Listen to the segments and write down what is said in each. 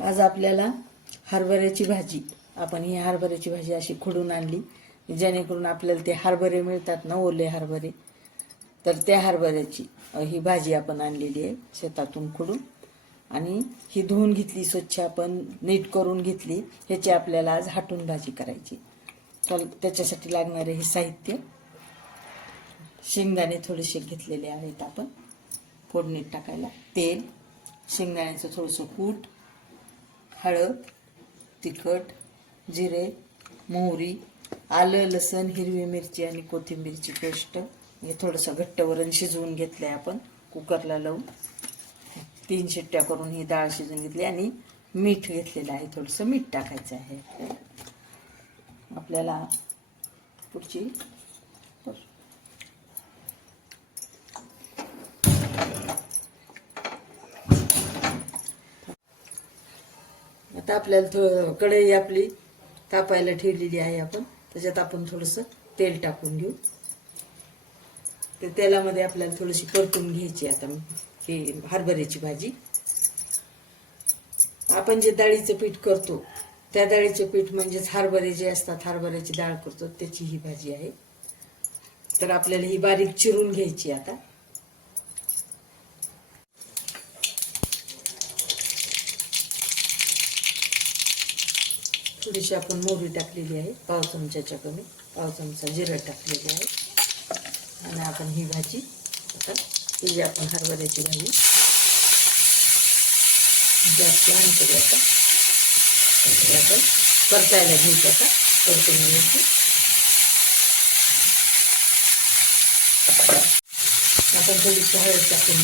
आज आपल्याला हरभऱ्याची भाजी आपण ही हरभऱ्याची भाजी अशी खुडून आणली जेणेकरून आपल्याला ते हरभरे मिळतात ना ओले हरभरे. तर त्या हरभऱ्याची ही भाजी आपण आणलेली आहे शेतातून खुडून. आणि ही धुवून घेतली स्वच्छ आपण नीट करून घेतली ह्याची आपल्याला आज हाटून भाजी करायची. तर त्याच्यासाठी लागणारे हे साहित्य. शेंगदाणे थोडेसे घेतलेले आहेत आपण. फोडणीत टाकायला. तेल शेंगदाण्याचं थोडंसं कूट हळद तिखट जिरे मोहरी आलं लसण हिरवी मिरची आणि कोथिंबीरची पेस्ट. हे थोडंसं घट्ट वरण शिजवून घेतलं आहे आपण कुकरला लावून. तीन शिट्ट्या करून ही डाळ शिजवून घेतली आणि मीठ घेतलेलं आहे थोडंसं मीठ टाकायचं आहे. आपल्याला पुढची आता आपल्याला थोडं कढई आपली तापायला ठेवलेली आहे आपण. त्याच्यात आपण थोडंसं तेल टाकून घेऊ. ते तेलामध्ये आपल्याला थोडीशी परतून घ्यायची आता ही हरभऱ्याची भाजी. आपण जे डाळीचं पीठ करतो त्या डाळीचं पीठ म्हणजेच हरभरे जे असतात हरभऱ्याची डाळ करतो त्याची ही भाजी आहे. तर आपल्याला ही बारीक चिरून घ्यायची आता. थोडीशी आपण मोहरी टाकलेली आहे, पाव चमच्याच्या कमी, पाव चमचा जिरं टाकलेली आणि आपण ही भाजी, आता ही जी भाजी. नाही करू आता. हे टाकून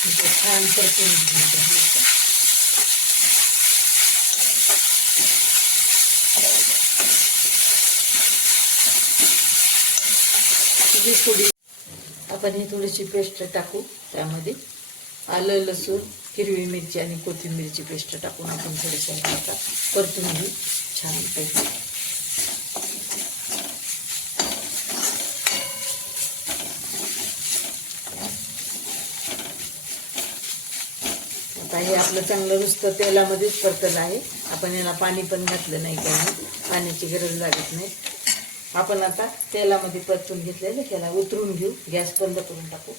छान परतून घेऊया थोडी आपण ही थोडीशी पेस्ट टाकू त्यामध्ये. आलं लसूण हिरवी मिरची आणि कोथिंबीरची पेस्ट टाकून आपण थोडीशी परतून घेऊ. छान पैकी. आता हे आपलं चांगलं नुसतं तेलामध्येच परतलं आहे. आपण याला पाणी पण घातलं नाही काही. पाण्याची गरज लागत नाही. आपण आता तेलामध्ये परतून घेतलेलं त्याला उतरून घेऊ. गॅस बंद करून टाकू.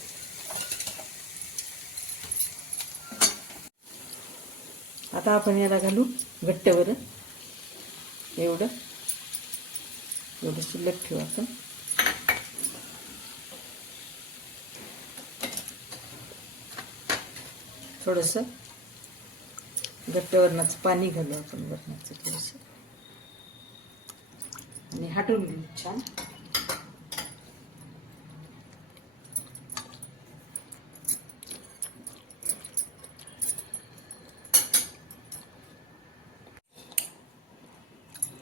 आता आपण याला घालू घट्टवर एवढं. एवढं शिल्लक ठेवू आपण. थोडंसं घट्ट वरणाचं पाणी घालू आपण वरणाचं थोडंसं. आणि हाटून घेऊ छान.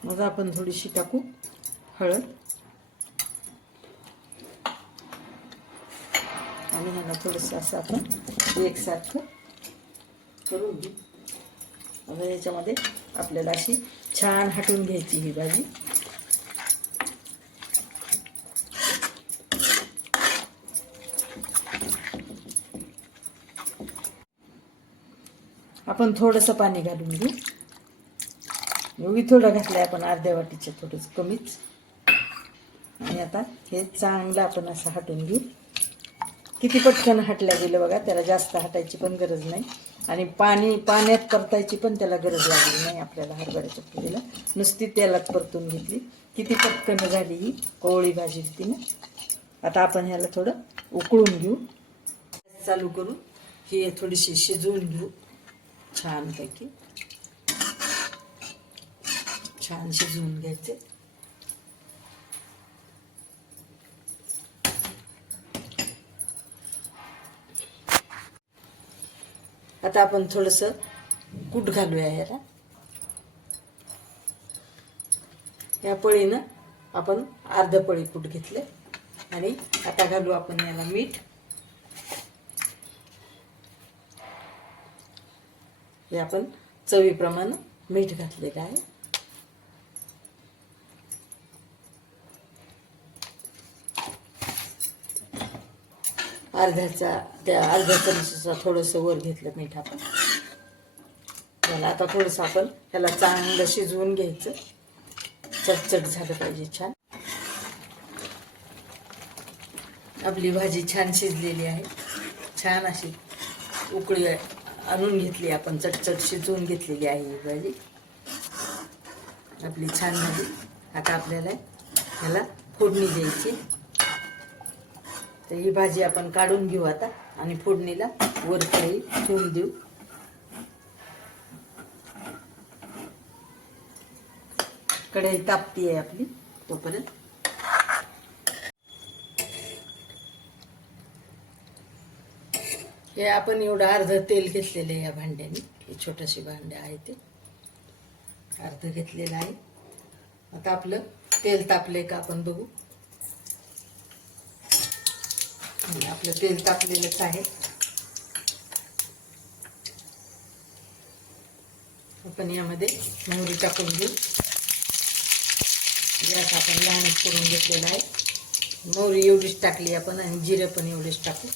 मग आपण थोडीशी टाकू हळद. आणि ह्याला थोडंसं असं आपण एकसारखं करून घेऊ. आता याच्यामध्ये आपल्याला अशी छान हटवून घ्यायची ही भाजी. आपण थोडंसं पाणी घालून घेऊ. एवढी थोडं घातलं आपण अर्ध्या वाटीच्या थोडंसं कमीच. आणि आता हे चांगलं आपण असं हटून घेऊ. किती पटकन हटल्या गेलं बघा त्याला जास्त हटायची पण गरज नाही. आणि पाणी पाण्यात परतायची पण त्याला गरज लागली नाही आपल्याला हरभऱ्याच्या पोळीला नुसती तेलात परतून घेतली. किती पटकन झाली ही कोवळी भाजी होती ना. आता आपण ह्याला थोडं उकळून घेऊ. चालू करून ही थोडीशी शिजवून घेऊ. छानपैकी. छान शिजवून घ्यायचे. आता आपण थोडंसं कूट घालूया याला. या पळीनं आपण अर्ध पळी कूट घेतले. आणि आता घालू आपण याला मीठ. हे आपण चवीप्रमाणे मीठ घातलेलं आहे. अर्ध्याचा त्या अर्ध्या चमचा थोडंसं वर घेतलं मीठ आपण. त्याला आता थोडंसं आपण त्याला चांगलं शिजवून घ्यायचं. चटचट झालं पाहिजे छान. आपली भाजी छान शिजलेली आहे. छान अशी उकळी आणून घेतली आपण चटचट शिजवून घेतलेली आहे ही भाजी. आपली छान भाजी आता आपल्याला ह्याला फोडणी द्यायची. तर ही भाजी आपण काढून घेऊ आता आणि फोडणीला वरती ठेवून देऊ. कढई तापती आहे आपली तोपर्यंत. हे आपण एवढं अर्ध तेल घेतलेलं आहे या भांड्याने. हे छोटंशी भांडे आहे ते. अर्ध घेतलेलं आहे. आता आपलं तेल तापले का आपण बघू हं, आपलं तेल तापलेलंच आहे. आपण यामध्ये मोहरी टाकून घेऊ. गॅस आपण लहानच करून घेतलेला आहे. मोहरी एवढीच टाकली आपण आणि जिरं पण एवढीच टाकू.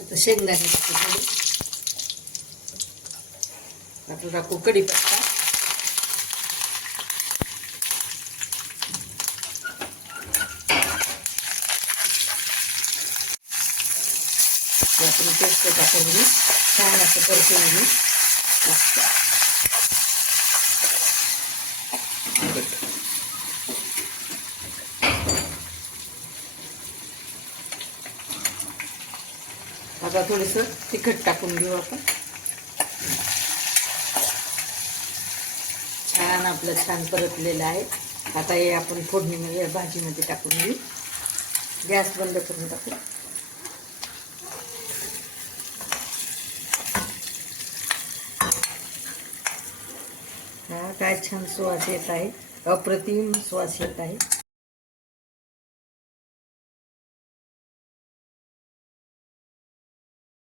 आता शेंगदाणे टाकू. थोडे आता टाकू कढीपत्ता ते आपण पेस्ट टाकून घेऊ छान असं परतून घेऊ आता थोडंसं तिखट टाकून घेऊ आपण. छान आपलं छान परतलेलं आहे. आता हे आपण फोडणीमध्ये या भाजीमध्ये टाकून घेऊ. गॅस बंद करून टाकू. काय छान सुवास येत आहे. अप्रतिम सुवास येत आहे.